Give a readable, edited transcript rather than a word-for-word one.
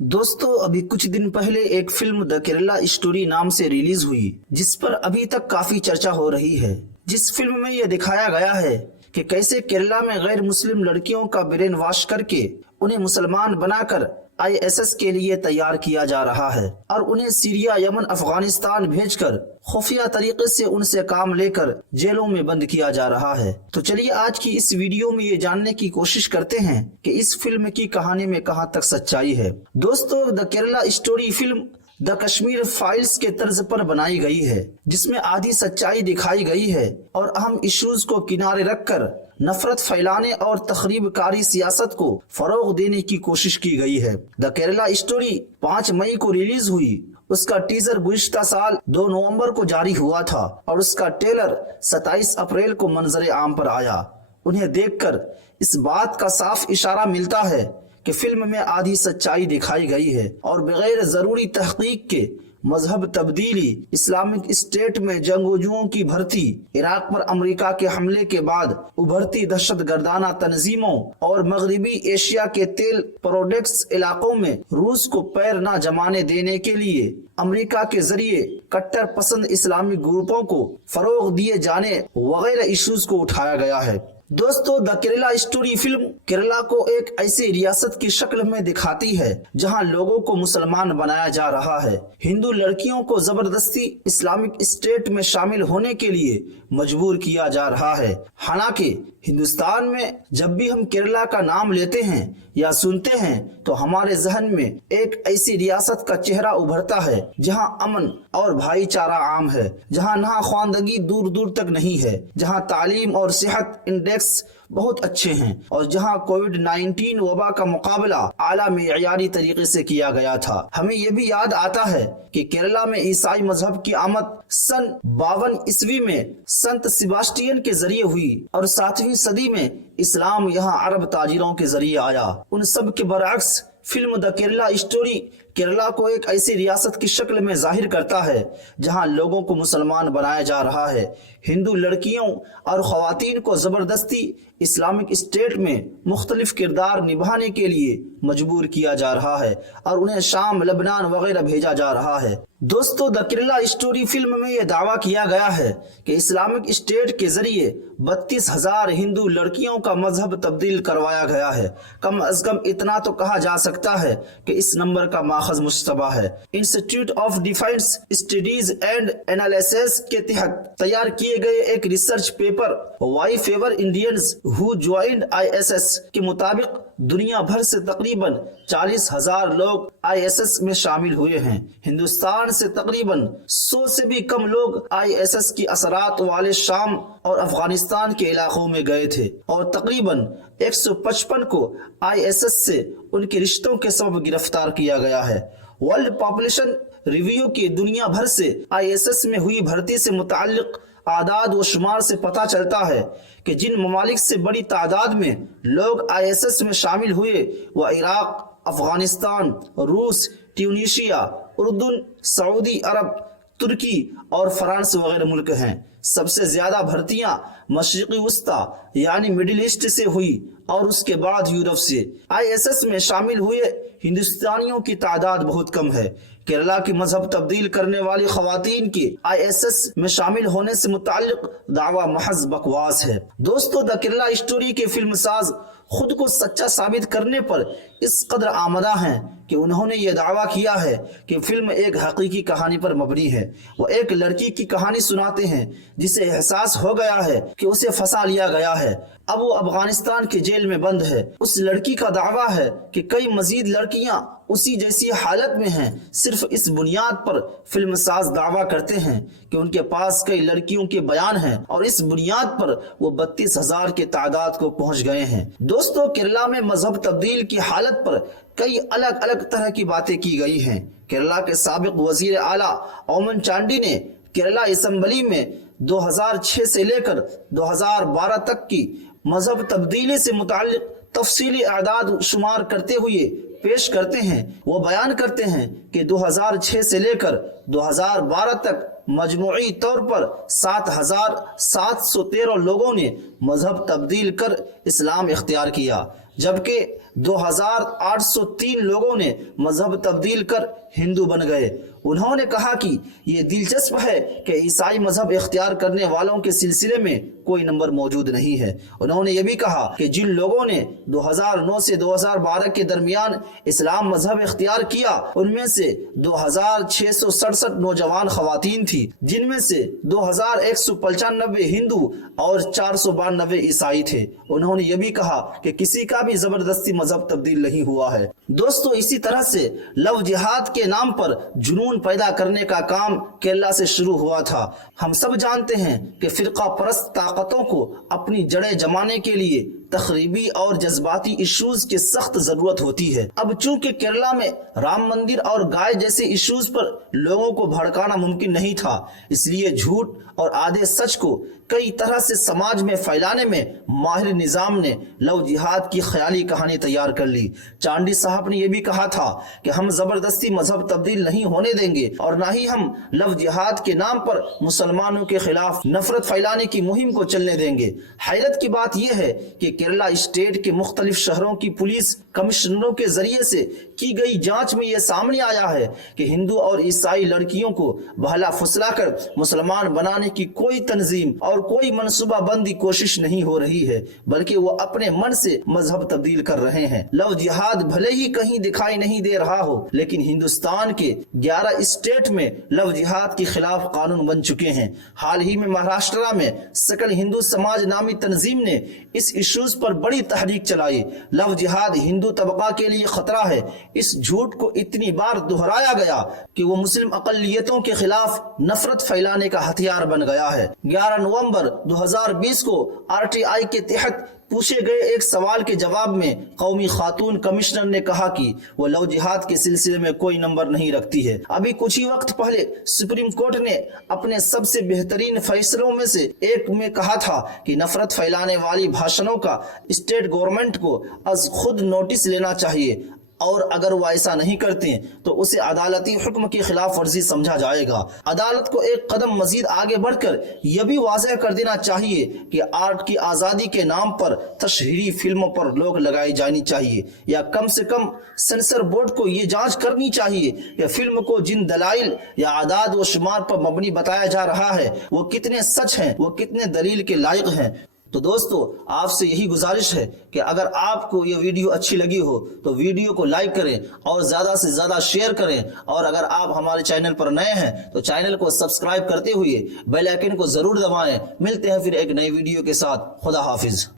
दोस्तों अभी कुछ दिन पहले एक फिल्म द केरला स्टोरी नाम से रिलीज हुई जिस पर अभी तक काफी चर्चा हो रही है। जिस फिल्म में यह दिखाया गया है कि कैसे केरला में गैर मुस्लिम लड़कियों का ब्रेन वॉश करके उन्हें मुसलमान बनाकर आईएसएस के लिए तैयार किया जा रहा है और उन्हें सीरिया, यमन, अफगानिस्तान भेजकर खुफिया तरीके से उनसे काम लेकर जेलों में बंद किया जा रहा है। तो चलिए आज की इस वीडियो में ये जानने की कोशिश करते हैं कि इस फिल्म की कहानी में कहां तक सच्चाई है। दोस्तों the Kerala story film the Kashmir files के तर्ज पर बनाई गई है, जिसमें आधी सच्चाई दिखाई गई है और अहम इश्यूज को किनारे रखकर नफरत फैलाने और तखरीबकारी सियासत को फरोग देने की कोशिश की गई है। द केरला स्टोरी 5 मई को रिलीज हुई। उसका टीजर गुज़िश्ता साल 2 नवंबर को जारी हुआ था और उसका ट्रेलर 27 अप्रैल को मंजर आम पर आया। उन्हें देखकर इस बात का साफ इशारा मिलता है कि फिल्म में आधी सच्चाई दिखाई गई है और बगैर जरूरी तहकीक के मजहब तब्दीली, इस्लामिक स्टेट में जंगजूओं की भर्ती, इराक पर अमेरिका के हमले के बाद उभरती दहशत गर्दाना तंजीमों और मगरबी एशिया के तेल प्रोडक्ट्स इलाकों में रूस को पैर न जमाने देने के लिए अमेरिका के जरिए कट्टर पसंद इस्लामिक ग्रुपों को फरोग दिए जाने वगैरह इश्यूज को उठाया गया है। दोस्तों the Kerala story film Kerala को एक ऐसी रियासत की शक्ल में दिखाती है जहां लोगों को मुसलमान बनाया जा रहा है। हिंदू लड़कियों को जबरदस्ती इस्लामिक स्टेट में शामिल होने के लिए मजबूर किया जा रहा है। हालांकि हिंदुस्तान में जब भी हम केरला का नाम लेते हैं या सुनते हैं तो हमारे जहन में एक ऐसी रियासत का चेहरा उभरता है जहां अमन और भाईचारा आम है, जहां नाख्वानदगी दूर दूर तक नहीं है, जहां तालीम और सेहत इंडेक्स बहुत अच्छे हैं और जहां कोविड-19 वबा का मुकाबला आला मेयारी तरीके से किया गया था। हमें यह भी याद आता है कि केरला में ईसाई मजहब की आमद सन 52 ईस्वी में संत सेबास्टियन के जरिए हुई और 7वीं सदी में इस्लाम यहाँ अरब ताजिरों के जरिए आया। उन सब के बरअक्स film The Kerala Story Kerala को एक ऐसी रियासत की शक्ल में जाहिर करता है जहां लोगों को मुसलमान बनाया जा रहा है। हिंदू लड़कियों और खवातीन को जबरदस्ती इस्लामिक स्टेट में मुख्तलिफ किरदार निभाने के लिए मजबूर किया जा रहा है और उन्हें शाम, लबनान वगैरह भेजा जा रहा है। दोस्तों द केरला स्टोरी फिल्म में यह दावा किया गया है कि इस्लामिक स्टेट के जरिए 32,000 हिंदू लड़कियों का मजहब तब्दील करवाया गया है। कम अज कम इतना तो कहा जा सकता है कि इस नंबर का माखज मुश्तबा है। Institute of defence studies and analysis के तहत तैयार किए गए एक research paper why favour Indians who joined ISS के मुताबिक दुनिया भर से तकरीबन 40,000 लोग आईएसएस में शामिल हुए हैं। हिंदुस्तान से तकरीबन 100 से भी कम लोग आईएसएस की असरात वाले शाम और अफगानिस्तान के इलाकों में गए थे और तकरीबन 155 को आईएसएस से उनके रिश्तों के सबब गिरफ्तार किया गया है। वर्ल्ड पॉपुलेशन रिव्यू की दुनिया भर से आईएसएस में हुई भर्ती से मुताल्लिक आदाद व शुमार से पता चलता है कि जिन ममालिक से बड़ी तादाद में लोग आईएसएस में शामिल हुए वह इराक, अफगानिस्तान, रूस, ट्यूनीशिया, उर्दून, सऊदी अरब, तुर्की और फ्रांस वगैरह मुल्क हैं। सबसे ज्यादा भर्तियां मशरिकी वस्ता यानी मिडिल ईस्ट से हुई और उसके बाद यूरोप से। आईएसएस में शामिल हुए हिंदुस्तानियों की तादाद बहुत कम है। केरला की मजहब तब्दील करने वाली खवातीन के आईएसएस में शामिल होने से मुताल्लिक दावा महज बकवास है। दोस्तों द केरला स्टोरी के फिल्म साज खुद को सच्चा साबित करने पर इस कदर आमदा हैं कि उन्होंने ये दावा किया है कि फिल्म एक हकीकी कहानी पर मबनी है। वो एक लड़की की कहानी सुनाते हैं जिसे एहसास हो गया है कि उसे फंसा लिया गया है, अब वो अफगानिस्तान के जेल में बंद है। उस लड़की का दावा है कि कई मजीद लड़कियां उसी जैसी हालत में हैं। सिर्फ इस बुनियाद पर फिल्म साज दावा करते हैं कि उनके पास कई लड़कियों के बयान हैं और इस बुनियाद पर वो 32,000 के तादाद को पहुंच गए हैं। दोस्तों केरला में मजहब तब्दील की हालत पर कई अलग अलग तरह की बातें की गई हैं। केरला के साबिक वजीर आला ओमन चांडी ने केरला असेंबली में 2006 से लेकर 2012 तक की मजहब तब्दीली से मुताल्लिक तफसीली आदाद शुमार करते हुए पेश करते हैं। वो बयान करते हैं कि 2006 से लेकर 2012 तक मजमूई तौर पर 7,713 लोगों ने मजहब तब्दील कर इस्लाम इख्तियार किया, जबकि 2803 लोगों ने मजहब तब्दील कर हिंदू बन गए। उन्होंने कहा कि ये दिलचस्प है कि ईसाई मजहब इख्तियार करने वालों के सिलसिले में कोई नंबर मौजूद नहीं है। उन्होंने ये भी कहा कि जिन लोगों ने 2009 से 2012 के दरमियान इस्लाम मजहब इख्तियार किया, उनमें से 2667 नौजवान खवातीन थी, जिनमें से 2195 हिंदू और 492 ईसाई थे। उन्होंने ये भी कहा कि किसी का भी जबरदस्ती मजहब तब्दील नहीं हुआ है। दोस्तों, इसी तरह से लव जिहाद के नाम पर जुनून पैदा करने का काम केरला से शुरू हुआ था। हम सब जानते हैं कि फिरका परस्त ताकतों को अपनी जड़ें जमाने के लिए तखरीबी और जज्बाती इश्यूज की सख्त जरूरत होती है। अब चूंकि केरला में राम मंदिर और गाय जैसे इश्यूज पर लोगों को भड़काना मुमकिन नहीं था, इसलिए झूठ और आधे सच को कई तरह से समाज में फैलाने में माहिर निजाम ने लव जिहाद की ख्याली कहानी तैयार कर ली। चांडी साहब ने यह भी कहा था कि हम जबरदस्ती मजहब तब्दील नहीं होने देंगे और ना ही हम लव जिहाद के नाम पर मुसलमानों के खिलाफ नफरत फैलाने की मुहिम को चलने देंगे। हैरत की बात यह है कि केरला स्टेट के मुख्तलिफ शहरों की पुलिस कमिश्नरों के जरिए से की गई जांच में यह सामने आया है कि हिंदू और ईसाई लड़कियों को बहला फुसला कर मुसलमान बनाने की कोई तंजीम और कोई मनसूबा बंदी कोशिश नहीं हो रही है, बल्कि वो अपने मन से मजहब तब्दील कर रहे हैं। लव जिहाद भले ही कहीं दिखाई नहीं दे रहा हो, लेकिन हिंदुस्तान के 11 स्टेट में लव जिहाद के खिलाफ कानून बन चुके हैं। हाल ही में महाराष्ट्र में सकल हिंदू समाज नामी तंजीम ने इस इश्यूज पर बड़ी तहरीक चलाई। लव जिहाद हिंदू तबका के लिए खतरा है। इस झूठ को इतनी बार दोहराया गया कि वो मुस्लिम अकलियतों के खिलाफ नफरत फैलाने का हथियार बन गया है। 11 नवंबर 2020 को आरटीआई के तहत पूछे गए एक सवाल के जवाब में कौमी खातून कमिश्नर ने कहा कि वो लव जिहाद के सिलसिले में कोई नंबर नहीं रखती है। अभी कुछ ही वक्त पहले सुप्रीम कोर्ट ने अपने सबसे बेहतरीन फैसलों में से एक में कहा था कि नफरत फैलाने वाली भाषणों का स्टेट गवर्नमेंट को अज खुद नोटिस लेना चाहिए और अगर वो ऐसा नहीं करते तो उसे अदालती हुक्म की खिलाफ वर्जी समझा जाएगा। अदालत को एक कदम मजीद आगे बढ़कर यह भी वाज़ेह कर देना चाहिए कि आर्ट की आज़ादी के नाम पर तशहीरी फिल्मों पर रोक लगाई जानी चाहिए, या कम से कम सेंसर बोर्ड को ये जांच करनी चाहिए कि फिल्म को जिन दलाइल या आदाद व शुमार पर मबनी बताया जा रहा है वो कितने सच हैं, वो कितने दलील के लायक हैं। तो दोस्तों, आपसे यही गुजारिश है कि अगर आपको ये वीडियो अच्छी लगी हो तो वीडियो को लाइक करें और ज़्यादा से ज़्यादा शेयर करें, और अगर आप हमारे चैनल पर नए हैं तो चैनल को सब्सक्राइब करते हुए बेल आइकन को ज़रूर दबाएं। मिलते हैं फिर एक नई वीडियो के साथ। खुदा हाफिज।